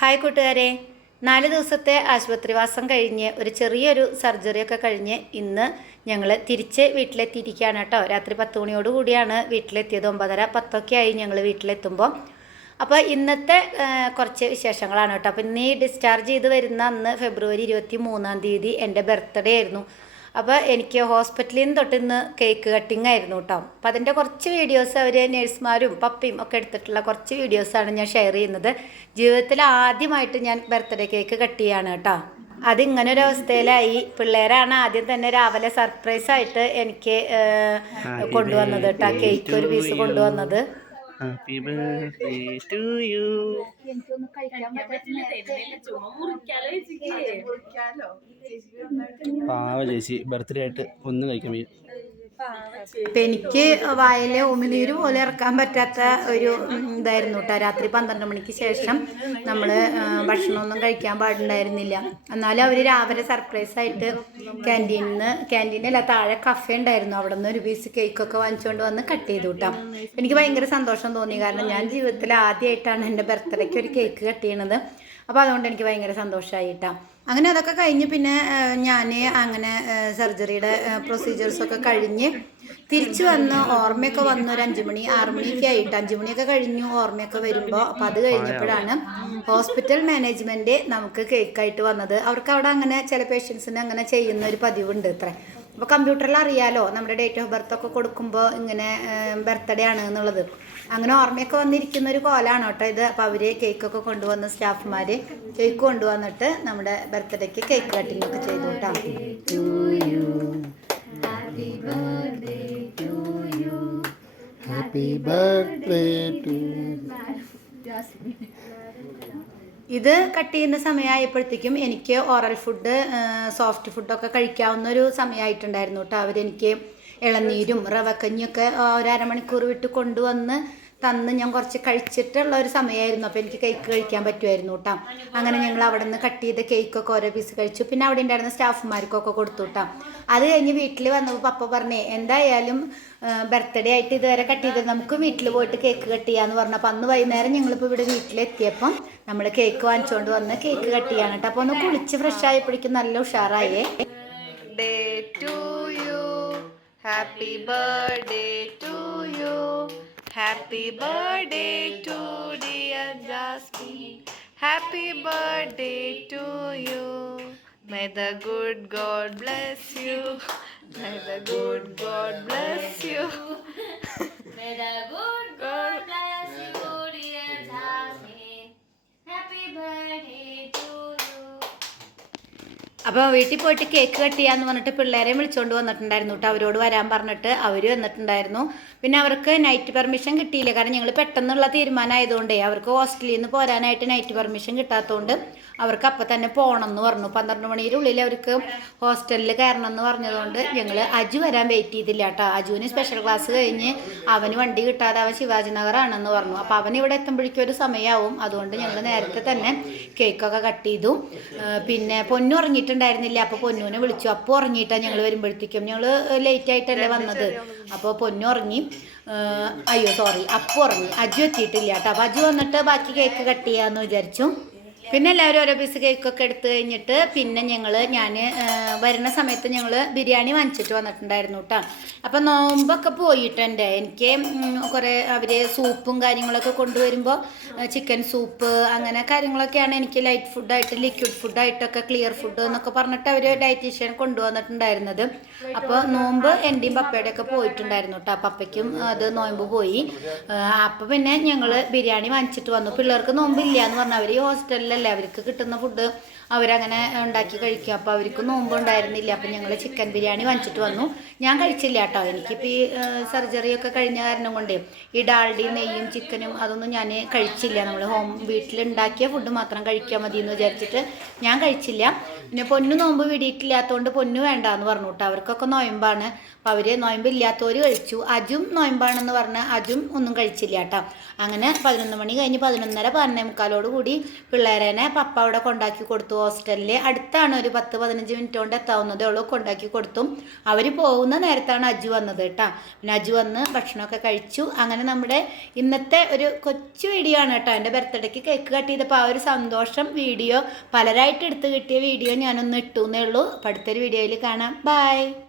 Hi കൂട്ടുകാരെ, 4 ദിവസത്തെ ആശുപത്രിവാസം കഴിഞ്ഞ് ഒരു ചെറിയൊരു സർജറിയൊക്കെ കഴിഞ്ഞ് ഇന്ന് ഞങ്ങൾ തിരിച്ച് വീട്ടിലെത്തിയിരിക്കുകയാണ് കേട്ടോ. രാത്രി 10 മണിയോട് കൂടിയാണ് വീട്ടിലെത്തിയത്. 9:30 10 ആയി ഞങ്ങൾ വീട്ടിലെത്തുമ്പോൾ. അപ്പോൾ ഇന്നത്തെ കുറച്ച് വിശേഷങ്ങളാണ് കേട്ടോ. അപ്പോൾ ഇന്ന് ഈ ഡിസ്ചാർജ് ചെയ്ത് വരുന്ന അന്ന് ഫെബ്രുവരി 23-ാം തീയതി എൻ്റെ ബർത്ത്ഡേ ആയിരുന്നു. അപ്പോൾ എനിക്ക് ഹോസ്പിറ്റലിൽ നിന്ന് തൊട്ട് ഇന്ന് കേക്ക് കട്ടിങ് ആയിരുന്നു കേട്ടോ. അപ്പോൾ അതിൻ്റെ കുറച്ച് വീഡിയോസ് അവർ നഴ്സുമാരും പപ്പയും ഒക്കെ എടുത്തിട്ടുള്ള കുറച്ച് വീഡിയോസാണ് ഞാൻ ഷെയർ ചെയ്യുന്നത്. ജീവിതത്തിൽ ആദ്യമായിട്ട് ഞാൻ ബർത്ത്ഡേ കേക്ക് കട്ട് ചെയ്യാണ് കേട്ടോ. അതിങ്ങനെ ഒരു അവസ്ഥയിലായി. പിള്ളേരാണ് ആദ്യം തന്നെ രാവിലെ സർപ്രൈസായിട്ട് എനിക്ക് കൊണ്ടുവന്നത് കേട്ടോ. കേക്ക് ഒരു പീസ് കൊണ്ടുവന്നത്. Happy birthday to you. പാവ ചേച്ചി ബർത്ത്ഡേ ആയിട്ട് ഒന്നും കഴിക്കാൻ വയ്യ. അപ്പം എനിക്ക് വായിലെ ഉമിനീര് പോലെ ഇറക്കാൻ പറ്റാത്ത ഒരു ഇതായിരുന്നു കേട്ടോ. രാത്രി 12 മണിക്ക് ശേഷം നമ്മൾ ഭക്ഷണമൊന്നും കഴിക്കാൻ പാടുണ്ടായിരുന്നില്ല. എന്നാലും അവർ രാവിലെ സർപ്രൈസായിട്ട് ക്യാൻറ്റീനല്ല, താഴെ കഫേ ഉണ്ടായിരുന്നു, അവിടെ നിന്ന് ഒരു പീസ് കേക്കൊക്കെ വാങ്ങിച്ചുകൊണ്ട് വന്ന് കട്ട് ചെയ്തു കേട്ടോ. എനിക്ക് ഭയങ്കര സന്തോഷം തോന്നി. കാരണം ഞാൻ ജീവിതത്തിൽ ആദ്യമായിട്ടാണ് എൻ്റെ ബർത്ത്ഡേക്ക് ഒരു കേക്ക് കട്ട് ചെയ്യണത്. അപ്പോൾ അതുകൊണ്ട് എനിക്ക് ഭയങ്കര സന്തോഷമായിട്ടാണ്. അങ്ങനെ അതൊക്കെ കഴിഞ്ഞ് പിന്നെ ഞാൻ അങ്ങനെ സർജറിയുടെ പ്രൊസീജിയേഴ്സൊക്കെ കഴിഞ്ഞ് തിരിച്ചു വന്ന് ഓർമ്മയൊക്കെ വന്നു. ഒരു 5 മണി 6 മണിയൊക്കെ ആയിട്ട് 5 മണിയൊക്കെ കഴിഞ്ഞു ഓർമ്മയൊക്കെ വരുമ്പോൾ. അപ്പോൾ അത് കഴിഞ്ഞപ്പോഴാണ് ഹോസ്പിറ്റൽ മാനേജ്മെൻറ്റ് നമുക്ക് കേക്കായിട്ട് വന്നത്. അവർക്ക് അവിടെ അങ്ങനെ ചില പേഷ്യൻസിന് അങ്ങനെ ചെയ്യുന്ന ഒരു പതിവുണ്ട് ഇത്ര. അപ്പോൾ കമ്പ്യൂട്ടറിൽ അറിയാലോ നമ്മുടെ ഡേറ്റ് ഓഫ് ബർത്ത് ഒക്കെ കൊടുക്കുമ്പോൾ ഇങ്ങനെ ബർത്ത്ഡേ ആണ് എന്നുള്ളത്. അങ്ങനെ ഓർമ്മയൊക്കെ വന്നിരിക്കുന്ന ഒരു കോലാണ് കേട്ടോ ഇത്. അപ്പോൾ അവർ കേക്കൊക്കെ കൊണ്ടുവന്ന് സ്റ്റാഫുമാർ കേക്ക് കൊണ്ടുവന്നിട്ട് നമ്മുടെ ബർത്ത്ഡേക്ക് കേക്ക് കട്ടിംഗ് ഒക്കെ ചെയ്തു കേട്ടോ. ഇത് കട്ട് ചെയ്യുന്ന സമയമായപ്പോഴത്തേക്കും എനിക്ക് ഓറൽ ഫുഡ് സോഫ്റ്റ് ഫുഡൊക്കെ കഴിക്കാവുന്നൊരു സമയമായിട്ടുണ്ടായിരുന്നു കേട്ടോ. അവരെനിക്ക് ഇളനീരും റവക്കഞ്ഞിയൊക്കെ ഒരു അരമണിക്കൂർ വിട്ട് കൊണ്ടുവന്ന് തന്ന് ഞാൻ കുറച്ച് കഴിച്ചിട്ടുള്ള ഒരു സമയമായിരുന്നു. അപ്പോൾ എനിക്ക് കേക്ക് കഴിക്കാൻ പറ്റുമായിരുന്നു കേട്ടോ. അങ്ങനെ ഞങ്ങൾ അവിടെ നിന്ന് കട്ട് ചെയ്ത കേക്കൊക്കെ ഓരോ പീസ് കഴിച്ചു. പിന്നെ അവിടെ ഉണ്ടായിരുന്ന സ്റ്റാഫുമാർക്കൊക്കെ കൊടുത്തു കേട്ടോ. അത് കഴിഞ്ഞ് വീട്ടിൽ വന്നപ്പോൾ പപ്പ പറഞ്ഞേ, എന്തായാലും ബർത്ത്ഡേ ആയിട്ട് ഇതുവരെ കട്ട് ചെയ്തത് നമുക്ക് വീട്ടിൽ പോയിട്ട് കേക്ക് കട്ട് ചെയ്യാമെന്ന് പറഞ്ഞു. അപ്പോൾ അന്ന് വൈകുന്നേരം ഞങ്ങളിപ്പോൾ ഇവിടെ വീട്ടിലെത്തിയപ്പം നമ്മൾ കേക്ക് വാങ്ങിച്ചുകൊണ്ട് വന്ന് കേക്ക് കട്ട് ചെയ്യാൻ കേട്ടോ. അപ്പോൾ ഒന്ന് കുളിച്ച് ഫ്രഷ് ആയപ്പോഴേക്കും നല്ല ഉഷാറായേ. Day to you, happy birthday to you, happy birthday to dear Jasmine, happy birthday to you, may the good God bless you, may the good God bless you, may the good God bless you dear Jasmine, happy birthday to you. അപ്പോൾ വീട്ടിൽ പോയിട്ട് cake cut ചെയ്യാന്ന് പറഞ്ഞിട്ട് പിള്ളേരെ വിളിച്ചുകൊണ്ട് വന്നിട്ടുണ്ടായിരുന്നു കേട്ടോ. അവരോട് വരാൻ പറഞ്ഞിട്ട് അവർ വന്നിട്ടുണ്ടായിരുന്നു. പിന്നെ അവർക്ക് നൈറ്റ് പെർമിഷൻ കിട്ടിയില്ല. കാരണം ഞങ്ങൾ പെട്ടെന്നുള്ള തീരുമാനമായതുകൊണ്ടേ അവർക്ക് ഹോസ്റ്റലിൽ നിന്ന് പോരാനായിട്ട് നൈറ്റ് പെർമിഷൻ കിട്ടാത്തതുകൊണ്ട് അവർക്ക് അപ്പം തന്നെ പോകണം എന്ന് പറഞ്ഞു. 12 മണിയുടെ അവർക്ക് ഹോസ്റ്റലിൽ കയറണം എന്ന് പറഞ്ഞതുകൊണ്ട് ഞങ്ങൾ അജു വരാൻ വെയിറ്റ് ചെയ്തില്ല കേട്ടോ. അജുവിന് സ്പെഷ്യൽ ക്ലാസ് കഴിഞ്ഞ് അവന് വണ്ടി കിട്ടാതെ അവൻ ശിവാജി നഗറാണെന്ന് പറഞ്ഞു. അപ്പോൾ അവൻ ഇവിടെ എത്തുമ്പോഴേക്കും ഒരു സമയമാവും. അതുകൊണ്ട് ഞങ്ങൾ നേരത്തെ തന്നെ കേക്കൊക്കെ കട്ട് ചെയ്തു. പിന്നെ പൊന്നു ഉറങ്ങിയിട്ടുണ്ടായിരുന്നില്ല. അപ്പോൾ പൊന്നുവിനെ വിളിച്ചു. അപ്പോൾ ഉറങ്ങിയിട്ടാണ് ഞങ്ങൾ വരുമ്പോഴത്തേക്കും. ഞങ്ങൾ ലേറ്റ് ആയിട്ടല്ലേ വന്നത്. അപ്പോൾ പൊന്നു ഉറങ്ങി. അപ്പോൾ ഉറങ്ങി. അജു എത്തിയിട്ടില്ല കേട്ടോ. അപ്പോൾ അജു വന്നിട്ട് ബാക്കി കേക്ക് കട്ട് ചെയ്യാമെന്ന് വിചാരിച്ചു. പിന്നെ എല്ലാവരും ഓരോ പീസ് കേക്കൊക്കെ എടുത്തു കഴിഞ്ഞിട്ട് പിന്നെ ഞാൻ വരുന്ന സമയത്ത് ഞങ്ങൾ ബിരിയാണി വാങ്ങിച്ചിട്ട് വന്നിട്ടുണ്ടായിരുന്നു കേട്ടോ. അപ്പം നോമ്പൊക്കെ പോയിട്ടുണ്ട്. എനിക്ക് കുറേ അവർ സൂപ്പും കാര്യങ്ങളൊക്കെ കൊണ്ടുവരുമ്പോൾ ചിക്കൻ സൂപ്പ് അങ്ങനെ കാര്യങ്ങളൊക്കെയാണ് എനിക്ക് ലൈറ്റ് ഫുഡായിട്ട് ലിക്വിഡ് ഫുഡായിട്ടൊക്കെ ക്ലിയർ ഫുഡ് എന്നൊക്കെ പറഞ്ഞിട്ട് അവർ ഡയറ്റീഷ്യൻ കൊണ്ടുവന്നിട്ടുണ്ടായിരുന്നത്. അപ്പോൾ നോമ്പ് എൻ്റെയും പപ്പയുടെ ഒക്കെ പോയിട്ടുണ്ടായിരുന്നു കേട്ടോ. പപ്പയ്ക്കും അത് നോമ്പ് പോയി. അപ്പോൾ പിന്നെ ഞങ്ങൾ ബിരിയാണി വാങ്ങിച്ചിട്ട് വന്നു. പിള്ളേർക്ക് നോമ്പില്ല എന്ന് പറഞ്ഞാൽ അവർ ഹോസ്റ്റലിൽ അവർക്ക് കിട്ടുന്ന ഫുഡ് അവരങ്ങനെ ഉണ്ടാക്കി കഴിക്കും. അപ്പോൾ അവർക്ക് നോമ്പ് ഉണ്ടായിരുന്നില്ല. അപ്പം ഞങ്ങൾ ചിക്കൻ ബിരിയാണി വാങ്ങിച്ചിട്ട് വന്നു. ഞാൻ കഴിച്ചില്ല കേട്ടോ. എനിക്കിപ്പോൾ ഈ സർജറിയൊക്കെ കഴിഞ്ഞ കാരണം കൊണ്ട് ഈ ഡാൽഡിയും നെയ്യും ചിക്കനും അതൊന്നും ഞാൻ കഴിച്ചില്ല. നമ്മൾ വീട്ടിലുണ്ടാക്കിയ ഫുഡ് മാത്രം കഴിക്കാൻ മതി എന്ന് വിചാരിച്ചിട്ട് ഞാൻ കഴിച്ചില്ല. പിന്നെ പൊന്നു നോമ്പ് വീടിയിട്ടില്ലാത്തതുകൊണ്ട് പൊന്നു വേണ്ടാന്ന് പറഞ്ഞു കേട്ടോ. അവർക്കൊക്കെ നോയമ്പാണ്. അപ്പോൾ അവർ നോയമ്പില്ലാത്തവർ കഴിച്ചു. അജും നോയമ്പാണെന്ന് പറഞ്ഞ് അജും ഒന്നും കഴിച്ചില്ല കേട്ടോ. അങ്ങനെ 11 മണി കഴിഞ്ഞ് 11:30 12:45 കൂടി പിള്ളേരെ കൂട്ടുകാരനെ പപ്പ അവിടെ കൊണ്ടാക്കി കൊടുത്തു. ഹോസ്റ്റലിൽ അടുത്താണ്, ഒരു 10-15 മിനിറ്റ് കൊണ്ട് എത്താവുന്നതേ ഉള്ളൂ. കൊണ്ടാക്കി കൊടുത്തു. അവർ പോകുന്ന നേരത്താണ് അജു വന്നത് കേട്ടോ. പിന്നെ അജു വന്ന് ഭക്ഷണമൊക്കെ കഴിച്ചു. അങ്ങനെ നമ്മുടെ ഇന്നത്തെ ഒരു കൊച്ചു വീഡിയോ ആണ് കേട്ടോ. എൻ്റെ ബർത്ത്ഡേക്ക് കേക്ക് കട്ട് ചെയ്തപ്പോൾ ആ ഒരു സന്തോഷം വീഡിയോ, പലരായിട്ട് എടുത്ത് കിട്ടിയ വീഡിയോ ഞാനൊന്ന് ഇട്ടു എന്നേ ഉള്ളൂ. അപ്പോൾ അടുത്തൊരു വീഡിയോയിൽ കാണാം. ബൈ.